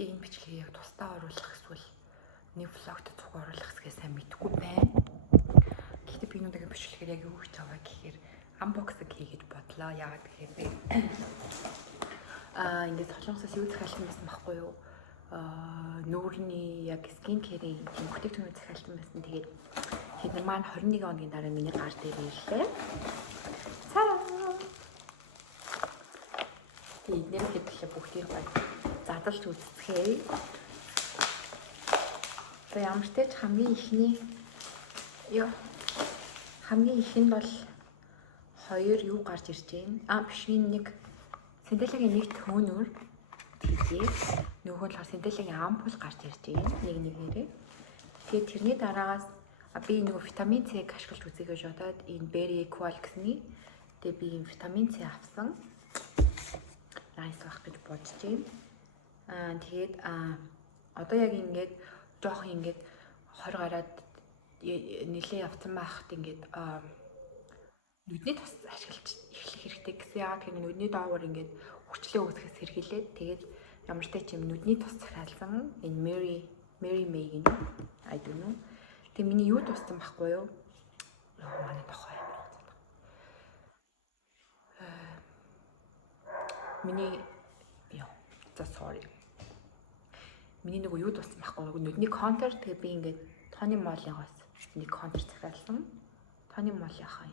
Гэхдээ энэ бичлэгийг яг тусдаа оруулах эсвэл нэг влогт цуг оруулах гэсгээ сайн мэдэхгүй байна. Гэхдээ би нүдэг бичлэгээр яг юу гэж байгаа гэхээр unboxing хийгээд бодлоо. Яагаад гэхээр би ингээд солонгосоос юу захиалсан байсан байхгүй юу? Нүүрний яг skin care-ийн бүтээгдэхүүн захиалсан байсан. Тэгээд хэд маань 21 хоногийн дараа миний гар дээр ирлээ. Тэгээд нэмэхэд тэгэхээр бүгдийг задалж үздэхээ. За ямар ч тач хамгийн ихний бол хоёр юу гарч ирж байна. Биш нэг Синделагийн нэг төнөр тэгээд нөгөө нь Синделагийн ампул гарч ирж байна. Нэгээрээ. Тэгээд тэрний дараагаас би нөгөө витамин C ашиглаж үзье гэж бодоод энэ Berry Equal гэсний тэгээд би энэ витамин C авсан. Найс байх гэж бодож байна. Тэгээд одоо яг ингээд жоох ингээд 20 гараад нэлээ явцсан байхад ингээд нүдний тус ашиглаж эхлэх хэрэгтэй гэсэн. Яагаад гэвэл нүдний доогоор ингээд хүчлээ үүсгэхээс хэрхэлээд тэгээд ямар ч тач юм нүдний тус захиалсан энэ Mary May гэнэ. I don't know. Тэгээд миний юу туссан байхгүй юу? Манай тохой амар уцаад. Sorry. Миний нөгөө юу туссан байхгүй юу? Нүдний контур тэгээд би ингээд Tony Moll-аас нэг контур захиалсан. Tony Moll яхаа юм.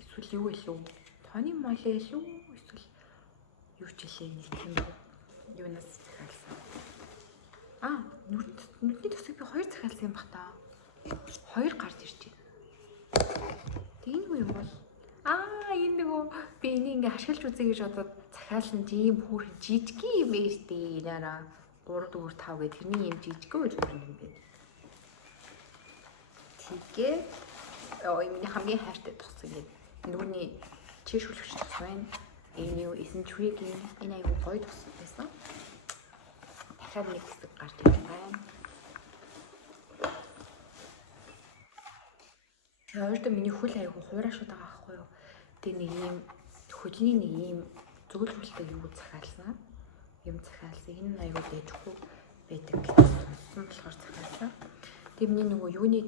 Эсвэл юу илүү? Tony Moll илүү эсвэл юу ч хэлээ нэг тийм юунаас захиалсан. Нүдний тусыг би хоёр захиалсан юм бах та. Хоёр гарч ирж байна. Тийм үү юм бол энэ нөгөө би энийг ингээ ашиглаж үзье гэж бодоод захиалсан тийм хүүхэн жижиг юм ээ штий. Наараа 3 4 5 гэх тэрний юм жижиггүй гэж байна юм бэ. Тэгээд миний хамгийн хайртай тус ингээд нүрний чийшүүлэгч тус байна. Энэ юу Essential-ийн энэ аягүй гоё тус байсан. Дахиад нэг хэсэг гарч ирж байна. Тэгээд миний хөл аягүй хуурашууд байгаа байхгүй юу? Тэгээд нэг юм хөлний нэг юм зөвлөлттэй юу захиалсан. Энэ аягүй дэжгүй байдаг гэсэн болохоор захиалсан. Тэгээд миний нөгөө юуны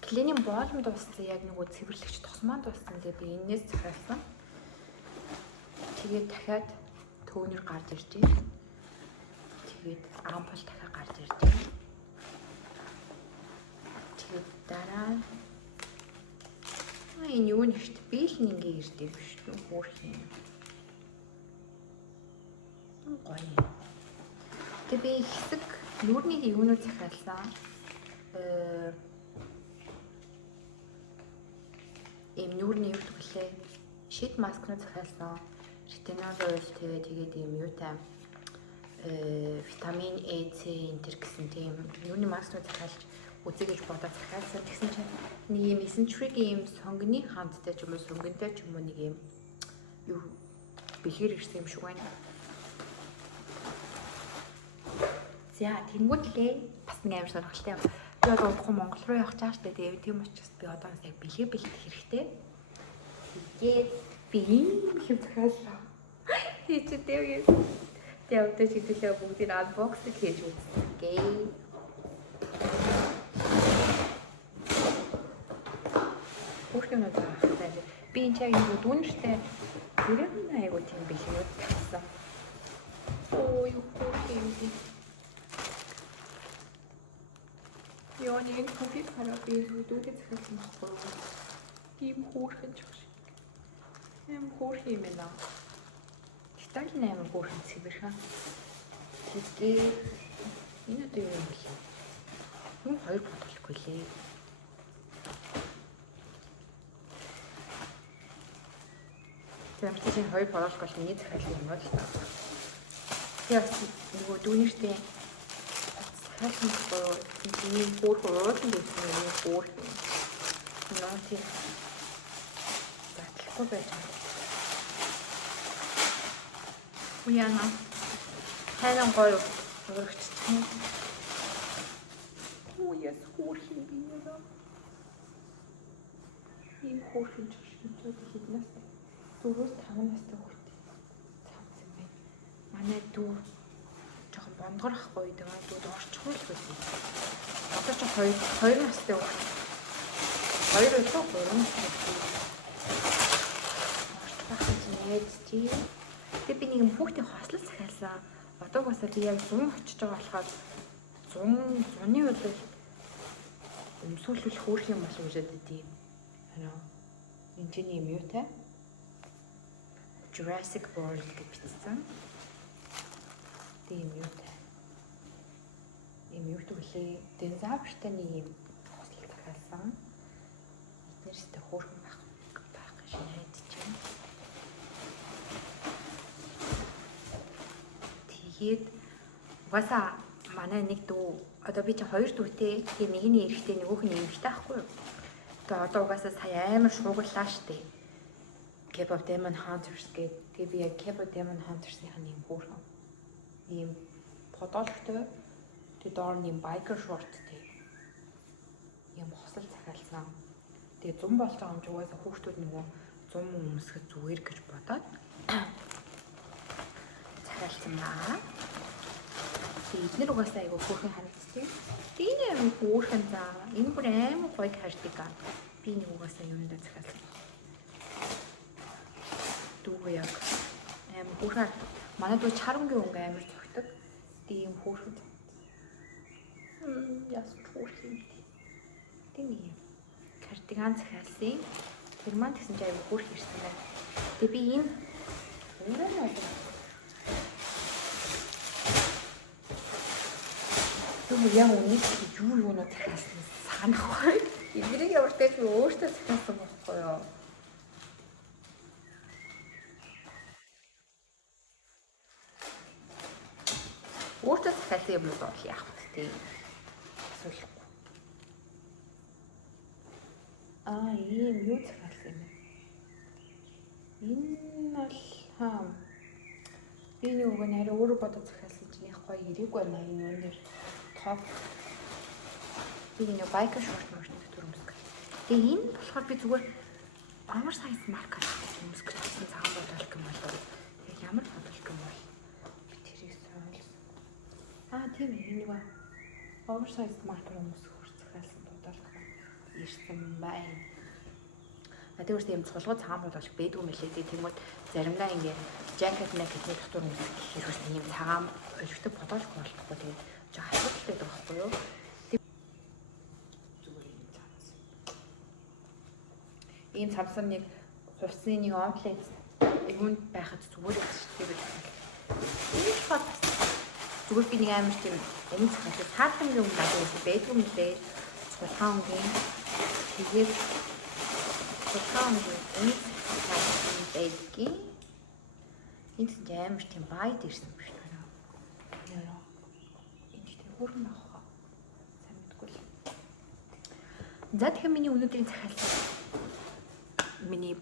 клиник боолм дууссан яг нөгөө цэвэрлэгч тосмоон дууссан. Тэгээд би энээс захиалсан. Тэгээд дахиад төнөр гарч ирж байна. Тэгээд ампул дахиад гарч ирж байна. Тэгээд дараа энэ юу нэгт би л ингээ ирдэг биш үү? Хөөх юм. Гоё. Тэгээд би хэсэг нүүрний юунууд захиалсан. Ийм нүүрний юу гэхлээ? Sheet mask-нууд захиалсан. Retinol oil тэгээд ийм юутай витамин A, C энтер гэсэн тийм нүүрний маскнууд захиалж үзье гэж бодоод захиалсан. Тэгсэн чинь нэг юм Essential-ийн юм сонгоны хамттай ч юм уу сонгонтой ч юм уу нэг юм юу бэлгэр ирсэн юм шиг байна. За тэнгууд лээ бас нэг амар сонирхолтой юм. Би одоо удахгүй Монгол руу явах чааш тэгээд тийм учраас би одоо яг бэлгэх хэрэгтэй. Тэгээд би ийм хэв захиалсан. Тэгээд одоо чиглэлээ бүгдийг unboxing хийж үзье. Хүүхдүүд байгаа. Би энэ яг ингэ дүнжтэй гэрэн айгуу тийм бэлгэнүүд тавьсан. Ой, хүүхдийн юм. Яа нэг кофе хараа би дүүгээ захиалсан байхгүй. Тийм хүүхэн ч шиг. Эм хүүхэн юм байна. Тань наймаа хүүхэн цэвэрхэн. Тэгээд энэ одоо юу юм бэ? Хүн хоёр бодлохгүй лээ. Тэгээд чинь хоёр бодлохгүй л нэг захиалсан юм байна л та. Тэгээд нөгөө дүүнэртэй захиалсан гоё энэ хүүхэн уулын гэсэн юм хүүхэн. Наа тийм задлахгүй байж байгаа. Уяна. Хайран гоё өгчтэй. Яс хүүхэн би нэ. Ийм хүүхэн ч шиг хэднээс 4-5 настай хүүхдээ цавц юм байна. манай дүү жоохон бондгор ахгүй тэгээ дүүд орчихгүй л байсан. Одоо ч хоёр настай байна. 2 өдөр 3 настай. Орчих чинь найз чи. Тэгээ би нэг хүүхдийн хослол захиалсан. Одоогоосаа би яг 100 очиж байгаа болохоор 100-ны үед өмсүүлэх хөөх юм болов гэж боддii. Энэ чинь юм юу те? Jurassic World гэж бичсэн. Тийм юу те? Ийм юу гэвэл динозавртай нэг юм хослол захиалсан. Эднэрстэй хөөрхөн байх гэж найдаж байна. Тэгээд угаасаа манай нэг дүү одоо би чи 2 дүүтэй тэгээд нэг нь эрэхтэй нөгөөх нь эмэгтэй байхгүй юу? Тэгээд одоо угаасаа сая амар шуугарлаа штэ. K-pop Demon Hunters гэдэг. Тэгээд би яг K-pop Demon Hunters-ийн юм хөөрхөн. Ийм фотологтой. Тэгээд доор нь biker shortтэй. Ийм хослол захиалсан. Тэгээд 100 болж байгаа юм чи угаасаа хүүхдүүд нөгөө 100 өмсгөх зүгээр гэж бодоод захиалсан маа. Эдгээр угаасаа айгу хөөрхөн харагддаг. Би энэ хөөрхөн заа. Энэ бүр амар гоё харагддаг. Би нэг угаасаа юундаа захиалсан. Дүүгээ яг амар хөөрхөн. Манай дүү чарангийн өнгө амар зөгтөг. Тийм хөөрхөн. Яс хөөрхөн. Тийм юм. Кардиган захиалсан. Тэр маань гэсэн чи айгу хөөрхөн ирсэн байна. Тэгээ би энэ Тэгвэл яг үнийг юу захиалсан санахгүй. Эднийг явуултаа чи өөртөө захиалсан байхгүй юу? Өөртөө захиалсан юм бол яах вэ тийм? Асуулахгүй. Ийм юу захиалсан юм бэ? Энэ бол би нэг үг нэрээ өөрөө бодож захиалсан чинь их гоё ирээгүй байна энэ өндөр топ. Би нэг biker short төр өмсгөө. Тэгээ энэ болохоор би зүгээр oversize marker өмсгөх гэсэн цагаан бодолт юм болов. Тэгээ ямар бодолт юм бол би тэрийг сойлсон. Тийм ээ нэг oversize marker өмсгөх захиалсан бодолт ирсэн байна. Тэгвэл тийм цулгуу цагаан бодолт бэдгүй мэлээ. Тэгмэд заримдаа ингээд jacket make-ний дотор өмсөх хэрэгс нэг цагаан өлегтэй бодолт болохгүй. Тэгээд жоо асуудалтай байдаг байхгүй юу? Ийм цамсан нэг хувцсны нэг онлайн юунд байхад зүгээр л шүү дээ. Энэ хот зүгээр би нэг амар тийм өмнө захиалсан цаатангийн өмнө надад байдгүй юм лээ. Цулхаангийн тэгээд цулхаангийн өмнө захиалсан байдгийн энэ ч амар тийм байд ирсэн биш үү? Нэрээ энэ тийм хөргөн авах сайн мэдгүй л. За тэгэхээр миний өнөөдрийн захиалсан миний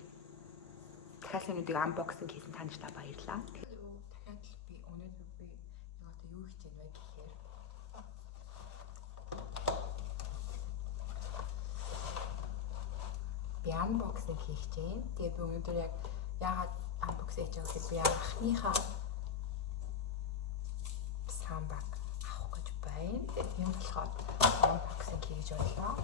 захиалснуудыг unboxing хийсэн таньж та баярлалаа. Дахиад би өнөөдөр би яг одоо юу хийж байна вэ гэхээр би unboxing хийж байна. Тэгээд би өнөөдөр яг яагаад unboxing хийж байгаа гэхээр би анхныхаа самбаг авах гэж байна. Тэгээд юм болохоор unboxing хийж боллоо.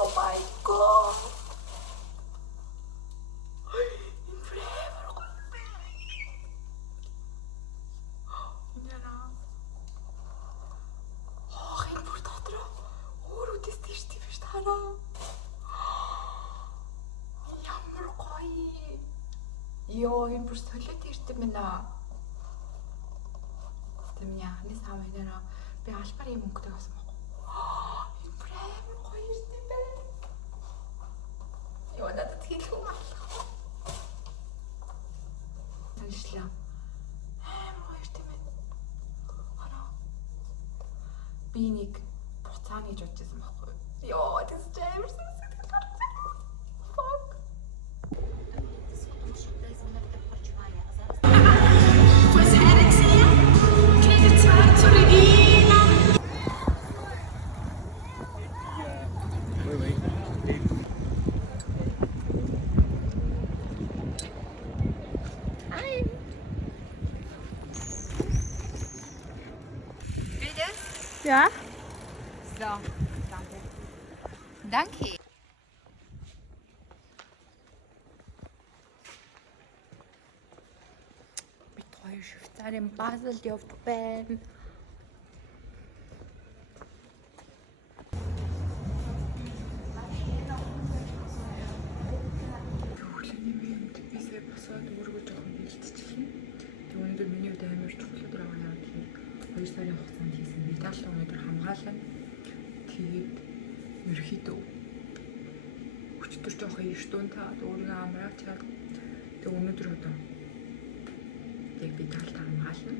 Oh my god! Йоо, энэ бүр солиот ирсэн байна. Тэм яхны сав энераа би албаар юм өнгөтэй авсан байхгүй. Энэ бүр амар гоё ирсэн байна. Йоо, надад хэлэхгүй байна. Таньшлаа. Амар гоё ирсэн байна. Хараа. Би нэг буцаана гэж бодчихсан байхгүй. Йоо, this is амар Ja? So, danke. Danke. Бид хоёр Швейцарын Базелд явдаг байна. Өнөөдөр миний үед амар чухал өдөр байгаа юм. 2 сарын хугацаанд хийсэн медаль өнөөдөр хамгаална. Тэгээд ерөөхдөө өчтөр жоох ийш дуунтаа өөрийгөө амраад чад. Тэгээд өнөөдөр одоо яг медаль хамгаална.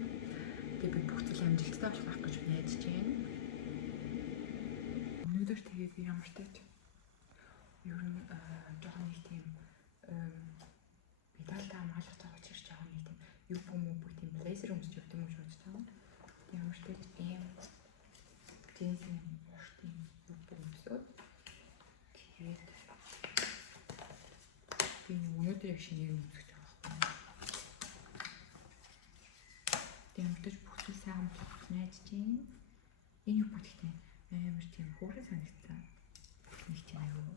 Тэгээд би бүх зүйл амжилттай болох гэж найдаж байна. Өнөөдөр тэгээд ямар ч тач ер нь жоох нэг тийм медаль хамгаалах гэж ирж байгаа нэг тийм юу бүх тийм лазер өмсч явдаг юм шиг бодож байгаа. Ямар ч тач ийм джинсийн боштой юу өмсөд. Тэгээд би өнөөдөр яг шинээр өмсөж байгаа. Ямар ч тач бүх зүйл сайн болох найдаж байна. Энэ юу бодохтой амар тийм хуурай санагдсан. Нэг тийм аюу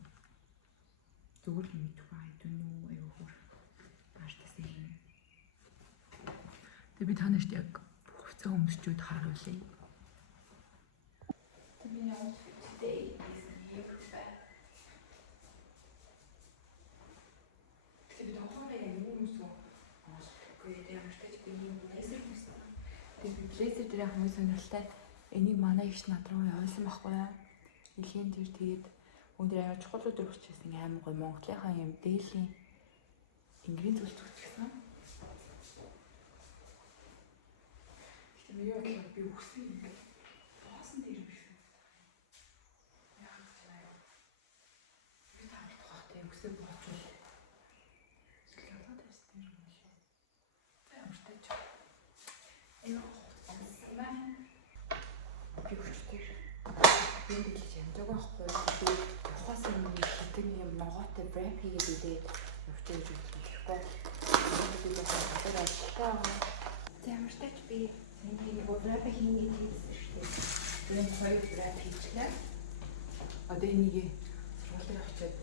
зүгээр л мэдгүй айдгүй нүү аюу хуурай. Баштасан юм. Би та нарт яг бүх хэвцээ өмсчүүд харуулъя. Миний outfit today is Europe. Тэгээд хоорой юм уу? Гэхдээ ямар ч тач би нэг blazer хийсэн. Тэгээд blazer дээр хамгийн сонирхолтой энийг манай ихч над руу явуулсан байхгүй юу? Илийн тэр тэгээд өндөр аяа чухал өдөр өчсөн аим гой Монголынхаа юм дээлийн ингрийн зүйлс зүтгэсэн. Миний бодлоор би үхсэн юм. Боосон дээр биш үү? Яг ч наа. Би таалт хахтай үхсэн боочвол. Сэтгэлдээ тест дээр юм шиг. За ямар ч тач. Эйгоо хоцсон. Би үхчихтэй. Би хэлж яндаг байхгүй. Би ухаас юм гэдэг юм ногоотой врап хийгээд илээд өвчтэй гэж хэлэхгүй. Би бодож байгаа. За ямар ч тач би энэ врап хийгээд хийсэн шүү дээ. Энэ хоёр врап хийчихлээ. Одоо энийг сургууль дээр очиод